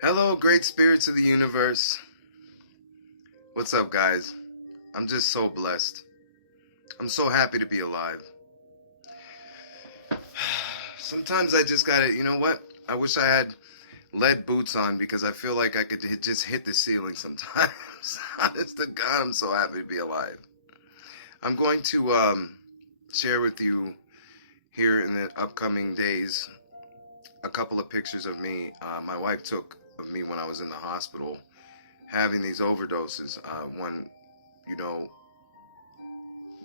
Hello, great spirits of the universe. What's up, guys? I'm just so blessed. I'm so happy to be alive. Sometimes I just gotta, you know what? I wish I had lead boots on because I feel like I could just hit the ceiling sometimes. Honest to God, I'm so happy to be alive. I'm going to share with you here in the upcoming days a couple of pictures of me. My wife took of me when I was in the hospital having these overdoses. One, you know,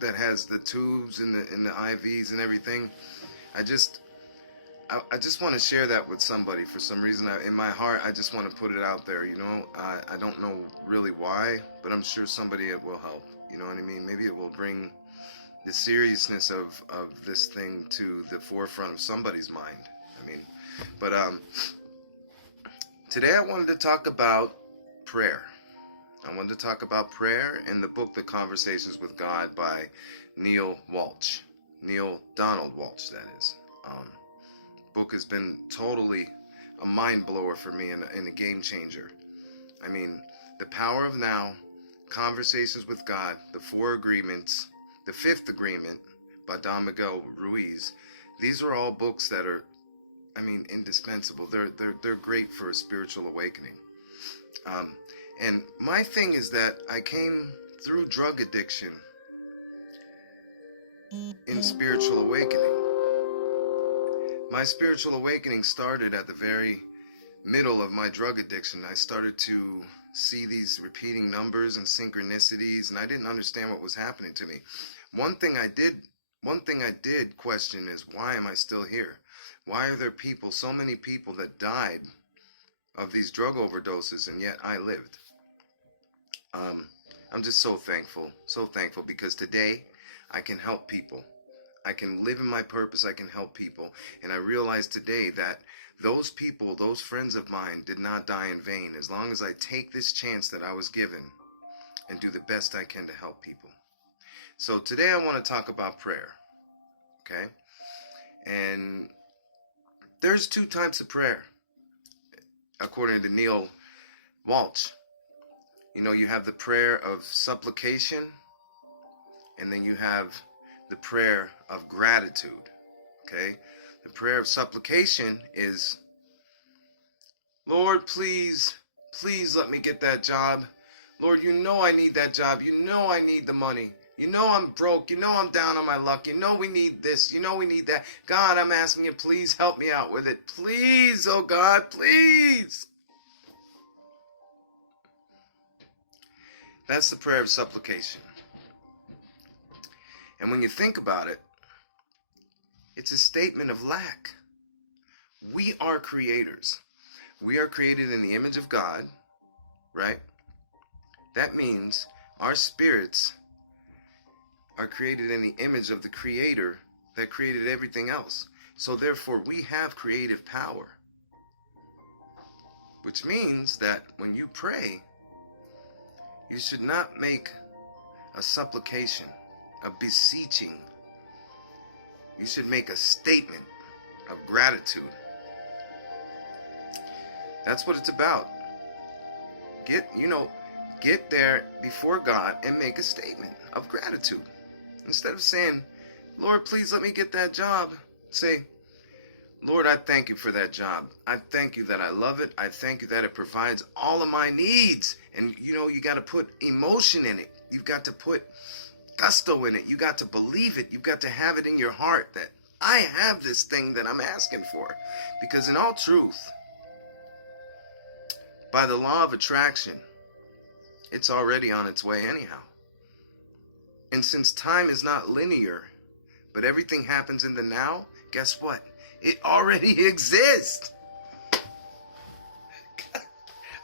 that has the tubes and the IVs and everything. I just I just want to share that with somebody for some reason. In my heart, I just want to put it out there. I don't know really why, but I'm sure somebody it will help. You know what I mean? Maybe it will bring the seriousness of this thing to the forefront of somebody's mind. I mean, but today I wanted to talk about prayer. I wanted to talk about prayer in the book, The Conversations with God by Neil Walsh. Neil Donald Walsh, that is. Book has been totally a mind blower for me and a game changer. I mean, The Power of Now, Conversations with God, The Four Agreements, The Fifth Agreement by Don Miguel Ruiz. These are all books that are, I mean, indispensable. They're great for a spiritual awakening. And my thing is that I came through drug addiction in spiritual awakening. My spiritual awakening started at the very middle of my drug addiction. I started to see these repeating numbers and synchronicities, and I didn't understand what was happening to me. One thing I did question is, why am I still here? Why are there people, so many people that died of these drug overdoses, and yet I lived? I'm just so thankful because today I can help people. I can live in my purpose, I can help people. And I realize today that those people, those friends of mine did not die in vain as long as I take this chance that I was given and do the best I can to help people. So today I want to talk about prayer, okay? And there's two types of prayer, according to Neil Walsh. You have the prayer of supplication, and then you have the prayer of gratitude, okay? The prayer of supplication is, Lord, please let me get that job. Lord, you know I need that job. You know I need the money. You know I'm broke. You know I'm down on my luck. You know we need this. You know we need that. God, I'm asking you, please help me out with it. Please, oh God, please. That's the prayer of supplication. And when you think about it, it's a statement of lack. We are creators. We are created in the image of God, right? That means our spirits are created in the image of the Creator that created everything else. So therefore, we have creative power. Which means that when you pray, you should not make a supplication, a beseeching. You should make a statement of gratitude. That's what it's about. Get there before God and make a statement of gratitude. Instead of saying, Lord, please let me get that job, say, Lord, I thank you for that job. I thank you that I love it. I thank you that it provides all of my needs. And you got to put emotion in it. You've got to put gusto in it. You got to believe it. You've got to have it in your heart that I have this thing that I'm asking for. Because in all truth, by the law of attraction, it's already on its way anyhow. And since time is not linear, but everything happens in the now, guess what? It already exists.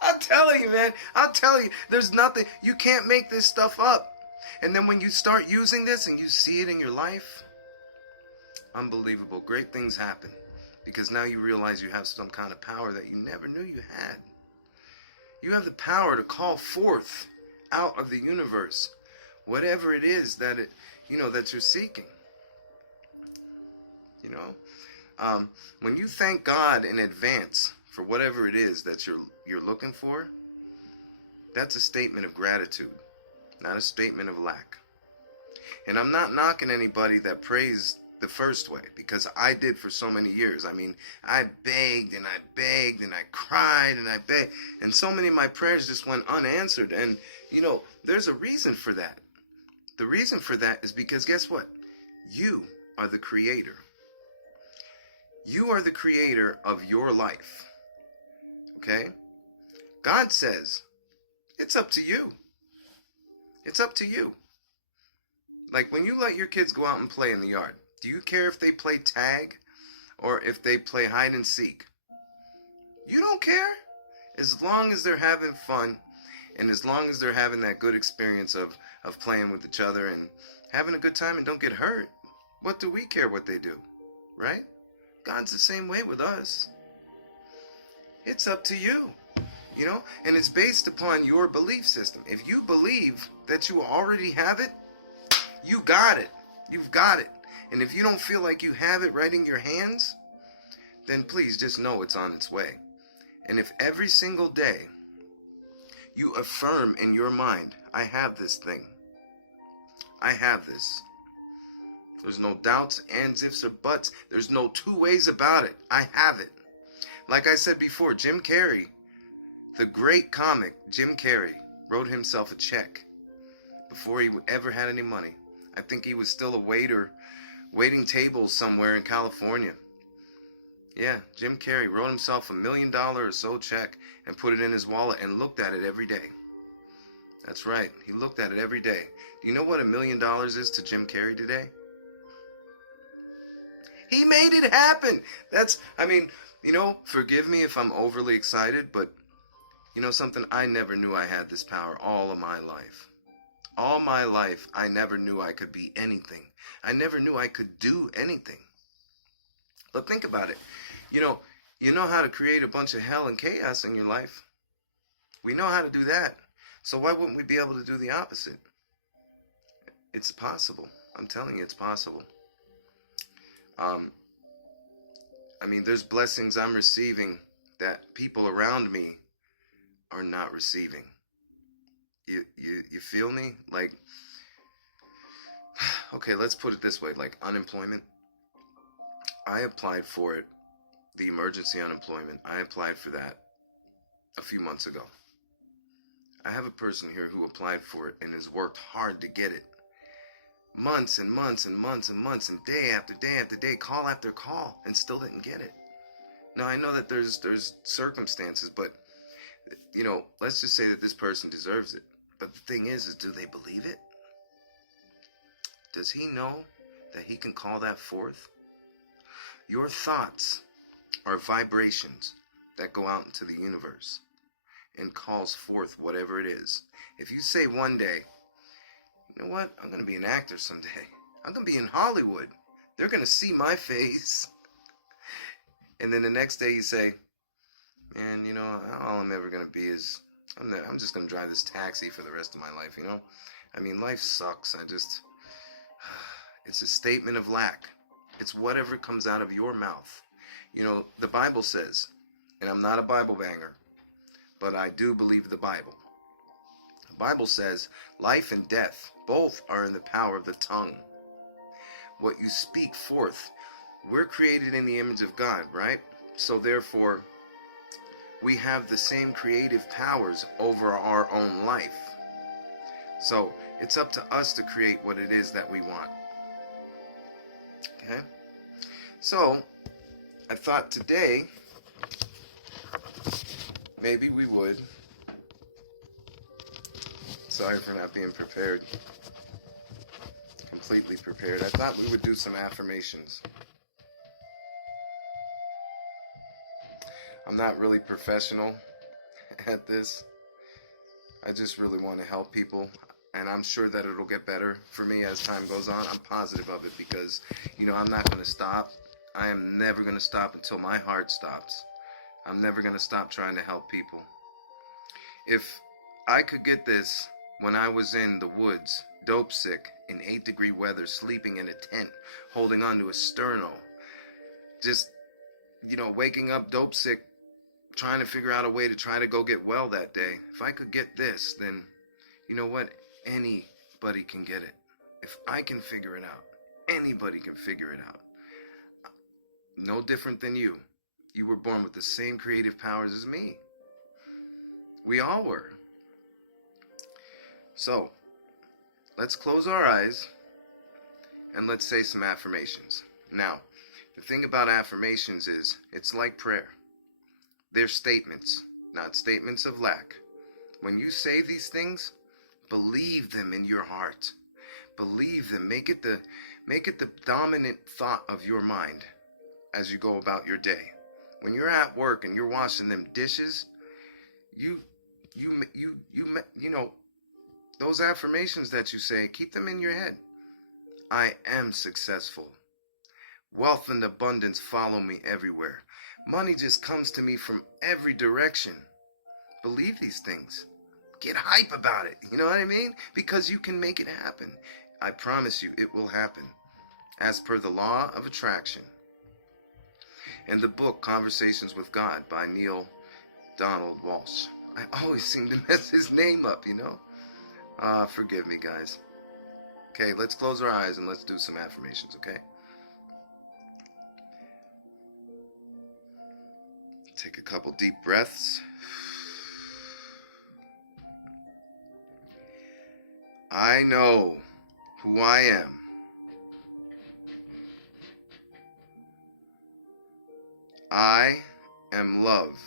I'm telling you, man. I'm telling you, there's nothing. You can't make this stuff up. And then when you start using this and you see it in your life, unbelievable. Great things happen. Because now you realize you have some kind of power that you never knew you had. You have the power to call forth out of the universe whatever it is that that you're seeking. When you thank God in advance for whatever it is that you're you're looking for, that's a statement of gratitude, not a statement of lack. And I'm not knocking anybody that prays the first way, because I did for so many years. I mean, I begged and I begged and I cried and I begged, and so many of my prayers just went unanswered. And there's a reason for that. The reason for that is because guess what? You are the creator. You are the creator of your life. Okay? God says, it's up to you. It's up to you. Like when you let your kids go out and play in the yard, do you care if they play tag or if they play hide and seek? You don't care. As long as they're having fun and as long as they're having that good experience of playing with each other and having a good time and don't get hurt, what do we care what they do? Right? God's the same way with us. It's up to you. And it's based upon your belief system. If you believe that you already have it, you got it. You've got it. And if you don't feel like you have it right in your hands, then please just know it's on its way. And if every single day you affirm in your mind, I have this thing. I have this. There's no doubts, ands, ifs, or buts. There's no two ways about it. I have it. Like I said before, Jim Carrey, the great comic Jim Carrey, wrote himself a check before he ever had any money. I think he was still a waiter, waiting tables somewhere in California. Yeah, Jim Carrey wrote himself $1 million or so check and put it in his wallet and looked at it every day. That's right, he looked at it every day. Do you know what $1 million is to Jim Carrey today? He made it happen. Forgive me if I'm overly excited, but something, I never knew I had this power all of my life. All my life, I never knew I could be anything. I never knew I could do anything. But think about it. You know how to create a bunch of hell and chaos in your life. We know how to do that. So why wouldn't we be able to do the opposite? It's possible. I'm telling you, it's possible. There's blessings I'm receiving that people around me are not receiving. You feel me? Like, okay, let's put it this way, like unemployment. I applied for it, the emergency unemployment. I applied for that a few months ago. I have a person here who applied for it and has worked hard to get it. Months and months and months and months and day after day after day, call after call, and still didn't get it. Now, I know that there's circumstances, but, let's just say that this person deserves it. But the thing is do they believe it? Does he know that he can call that forth? Your thoughts are vibrations that go out into the universe and calls forth whatever it is. If you say one day, you know what, I'm going to be an actor someday. I'm going to be in Hollywood. They're going to see my face. And then the next day you say, man, all I'm ever going to be is, I'm just going to drive this taxi for the rest of my life, life sucks. It's a statement of lack. It's whatever comes out of your mouth. The Bible says, and I'm not a Bible banger, but I do believe the Bible. The Bible says life and death, both are in the power of the tongue. What you speak forth, we're created in the image of God, right? So therefore, we have the same creative powers over our own life. So it's up to us to create what it is that we want. Okay? So I thought today, maybe we would. Sorry for not being prepared. Completely prepared. I thought we would do some affirmations. I'm not really professional at this. I just really want to help people. And I'm sure that it'll get better for me as time goes on. I'm positive of it because, I'm not going to stop. I am never going to stop until my heart stops. I'm never going to stop trying to help people. If I could get this when I was in the woods, dope sick, in 8-degree weather, sleeping in a tent, holding onto a sterno, just, waking up dope sick trying to figure out a way to try to go get well that day. If I could get this, then you know what? Anybody can get it. If I can figure it out, anybody can figure it out. No different than you. You were born with the same creative powers as me. We all were. So, let's close our eyes and let's say some affirmations. Now, the thing about affirmations is it's like prayer. They're statements, not statements of lack. When you say these things, believe them in your heart. Believe them. Make it the dominant thought of your mind as you go about your day. When you're at work and you're washing them dishes, you know, those affirmations that you say, keep them in your head. I am successful. Wealth and abundance follow me everywhere. Money just comes to me from every direction. Believe these things. Get hype about it. You know what I mean? Because you can make it happen. I promise you it will happen. As per the law of attraction. And the book Conversations with God by Neil Donald Walsh. I always seem to mess his name up, you know? Forgive me, guys. Okay, let's close our eyes and let's do some affirmations, okay? Take a couple deep breaths. I know who I am. I am love.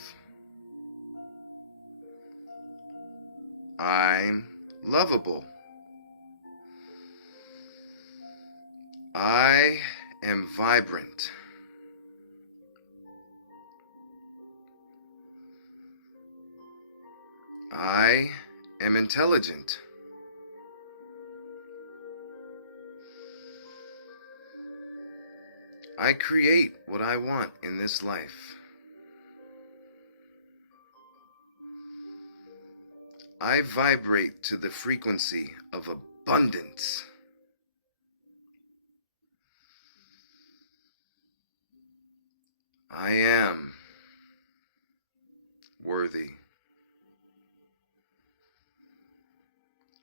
I'm lovable. I am vibrant. I am intelligent. I create what I want in this life. I vibrate to the frequency of abundance. I am worthy.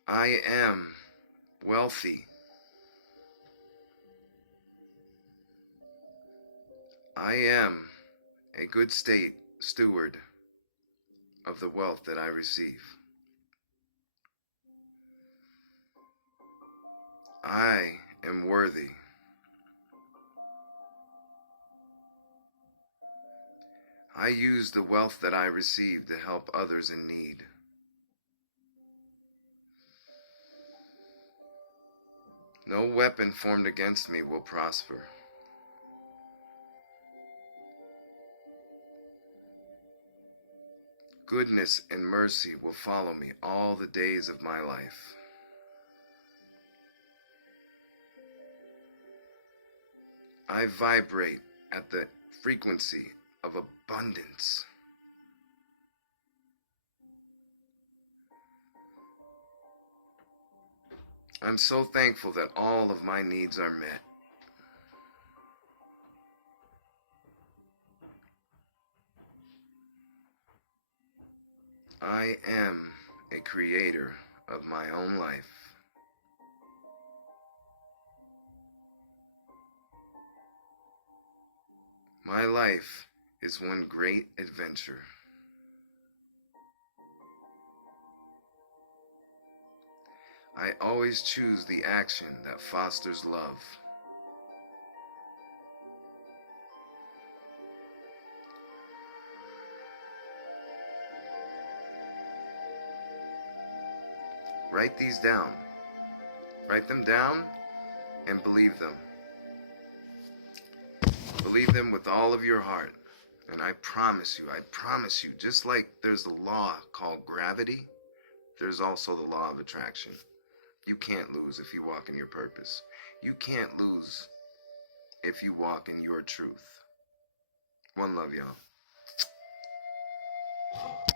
I am wealthy. I am a good steward of the wealth that I receive. I am worthy. I use the wealth that I receive to help others in need. No weapon formed against me will prosper. Goodness and mercy will follow me all the days of my life. I vibrate at the frequency of abundance. I'm so thankful that all of my needs are met. I am a creator of my own life. My life is one great adventure. I always choose the action that fosters love. Write these down. Write them down and believe them. Believe them with all of your heart. And I promise you, just like there's a law called gravity, there's also the law of attraction. You can't lose if you walk in your purpose. You can't lose if you walk in your truth. One love, y'all.